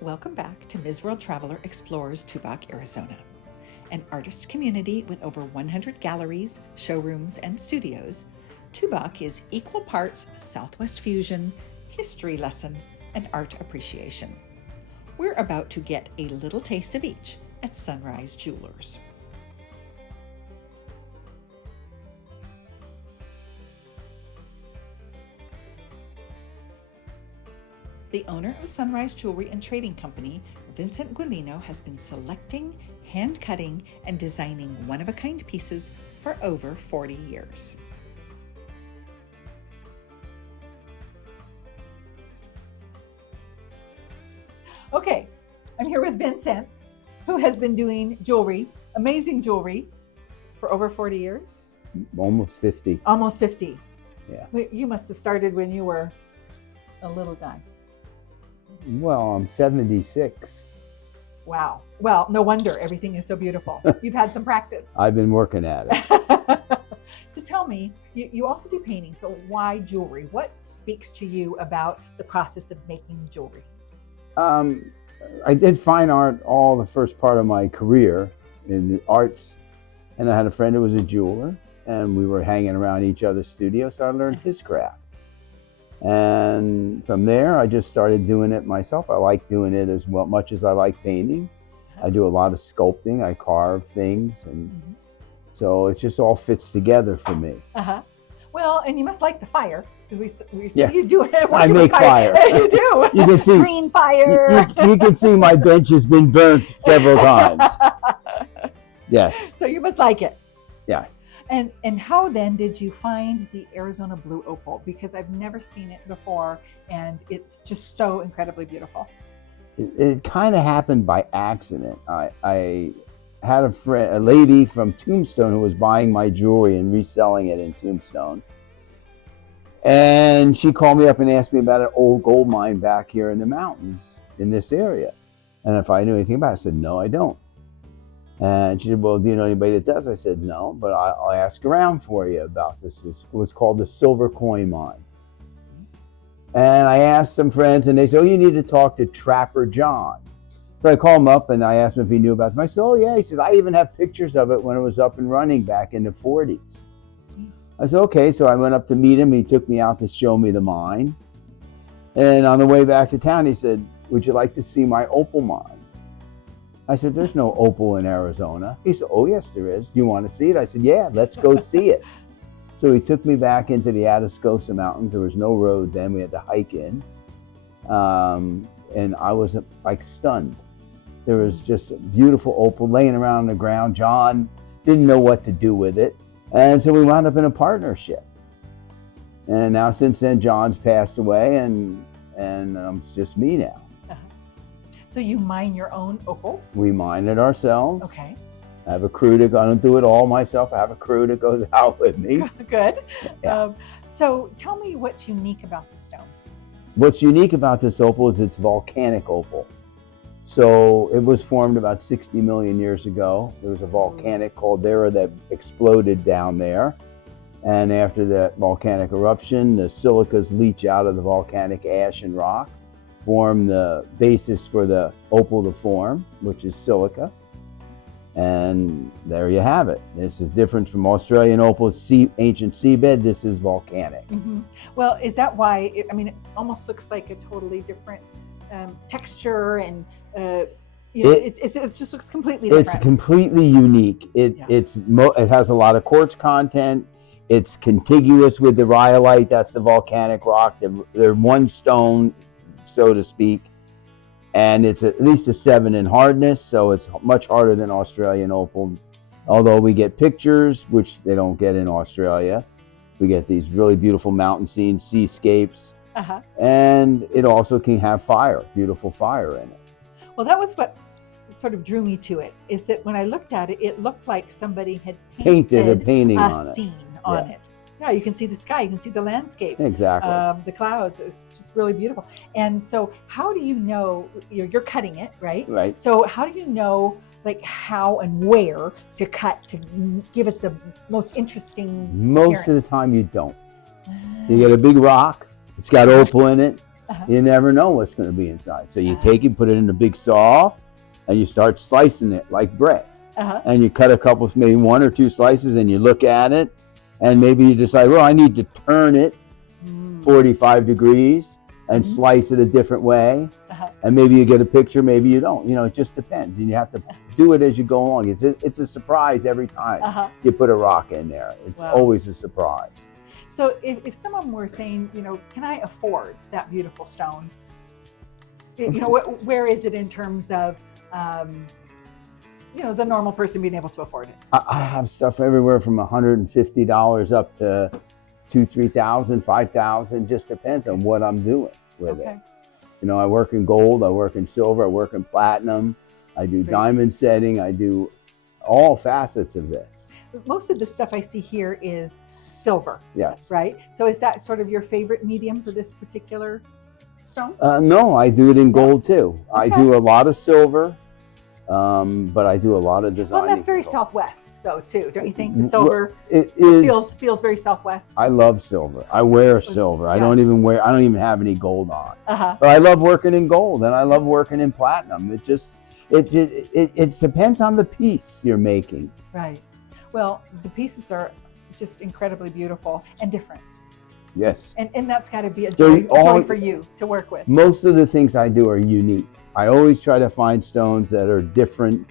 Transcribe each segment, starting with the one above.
Welcome back to Ms. World Traveler Explores Tubac, Arizona, an artist community with over 100 galleries, showrooms, and studios. Tubac is equal parts Southwest fusion, history lesson, and art appreciation. We're about to get a little taste of each at Sunrise Jewelers. The owner of Sunrise Jewelry and Trading Company, VinCent Guilino, has been selecting, hand-cutting, and designing one-of-a-kind pieces for over 40 years. Okay, I'm here with VinCent, who has been doing jewelry, amazing jewelry, for over 40 years. Almost 50. Almost 50. Yeah. You must have started when you were a little guy. Well, I'm 76. Wow. Well, no wonder everything is so beautiful. You've had some practice. I've been working at it. So tell me, you also do painting. So why jewelry? What speaks to you about the process of making jewelry? I did fine art all the first part of my career in the arts. And I had a friend who was a jeweler, and we were hanging around each other's studio, so I learned his craft. And from there, I just started doing it myself. I like doing it as much as I like painting. I do a lot of sculpting. I carve things, and so it just all fits together for me. Well, and you must like the fire, because we Yeah. see you do it. I make fire. You do. You can see green fire. You can see my bench has been burnt several times. Yes. So you must like it. Yes. And how then did you find the Arizona blue opal? Because I've never seen it before, and it's just so incredibly beautiful. It kind of happened by accident. I had a lady from Tombstone who was buying my jewelry and reselling it in Tombstone. And she called me up and asked me about an old gold mine back here in the mountains in this area. And if I knew anything about it, I said, no, I don't. And she said, well, do you know anybody that does? I said, no, but I'll ask around for you about this. It was called the Silver Coin Mine. And I asked some friends, and they said, oh, you need to talk to Trapper John. So I called him up, and I asked him if he knew about them. I said, oh, yeah. He said, I even have pictures of it when it was up and running back in the 40s. I said, okay. So I went up to meet him. He took me out to show me the mine. And on the way back to town, he said, would you like to see my opal mine? I said, there's no opal in Arizona. He said, oh, yes, there is. Do you want to see it? I said, yeah, let's go see it. So he took me back into the Atascosa Mountains. There was no road then. We had to hike in. And I was like stunned. There was just beautiful opal laying around on the ground. John didn't know what to do with it. And so we wound up in a partnership. And now since then, John's passed away, and it's just me now. So you mine your own opals? We mine it ourselves. Okay. I have a crew I don't do it all myself. I have a crew that goes out with me. Good. Yeah. So tell me what's unique about the stone. What's unique about this opal is it's volcanic opal. So it was formed about 60 million years ago. There was a volcanic caldera that exploded down there. And after that volcanic eruption, the silicas leach out of the volcanic ash and rock, form the basis for the opal to form, which is silica. And there you have it. It's a difference from Australian opal, ancient seabed. This is volcanic. Well, is that why, it almost looks like a totally different texture, and it just looks completely different. It's completely unique. It has a lot of quartz content. It's contiguous with the rhyolite. That's the volcanic rock. They're one stone, so to speak, and it's at least a 7 in hardness, so it's much harder than Australian opal. Although we get pictures, which they don't get in Australia. We get these really beautiful mountain scenes, seascapes, and it also can have fire, beautiful fire in it. Well, that was what sort of drew me to it, is that when I looked at it, it looked like somebody had painted a painting on a it. scene on it. Yeah, you can see the sky, you can see the landscape. Exactly. The clouds. It's just really beautiful. And so how do you know, you're cutting it, right? Right. So how do you know like how and where to cut to give it the most interesting Most of the time you don't. You get a big rock, it's got opal in it, You never know what's going to be inside. So you take it, put it in a big saw, and you start slicing it like bread. And you cut a couple, maybe 1 or 2 slices, and you look at it, and maybe you decide, well, I need to turn it 45 degrees and slice it a different way. And maybe you get a picture, maybe you don't. You know, it just depends. And you have to do it as you go along. It's a surprise every time you put a rock in there. It's always a surprise. So if someone were saying, you know, can I afford that beautiful stone? You know, where is it in terms of, you know, the normal person being able to afford it? I have stuff everywhere from $150 up to $2,000, $3,000, $5,000. Just depends on what I'm doing with it. You know, I work in gold, I work in silver, I work in platinum, I do diamond setting, I do all facets of this. Most of the stuff I see here is silver. Yes. Right? So is that sort of your favorite medium for this particular stone? No, I do it in gold too. I do a lot of silver. But I do a lot of design. Well, that's very Southwest, though, too. Don't you think the silver feels very Southwest? I love silver. I wear silver. I don't even have any gold on. But I love working in gold, and I love working in platinum. It depends on the piece you're making. Right. Well, the pieces are just incredibly beautiful and different. Yes. And that's got to be a joy for you to work with. Most of the things I do are unique. I always try to find stones that are different,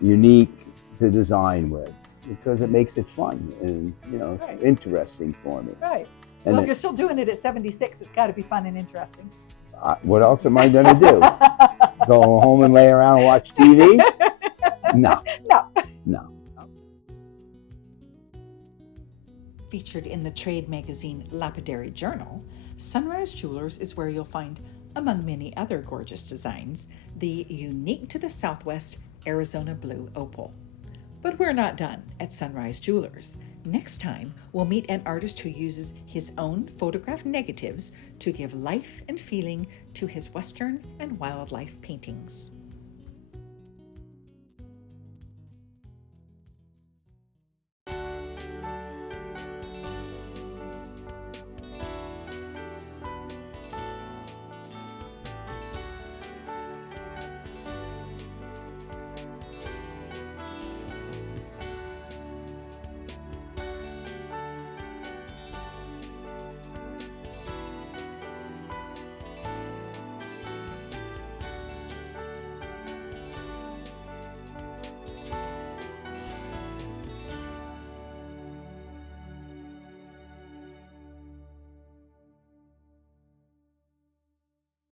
unique to design with, because it makes it fun and, you know, it's interesting for me. Right. And well, if you're still doing it at 76, it's got to be fun and interesting. What else am I going to do? Go home and lay around and watch TV? No. Featured in the trade magazine Lapidary Journal, Sunrise Jewelers is where you'll find, among many other gorgeous designs, the unique to the Southwest Arizona blue opal. But we're not done at Sunrise Jewelers. Next time, we'll meet an artist who uses his own photograph negatives to give life and feeling to his Western and wildlife paintings.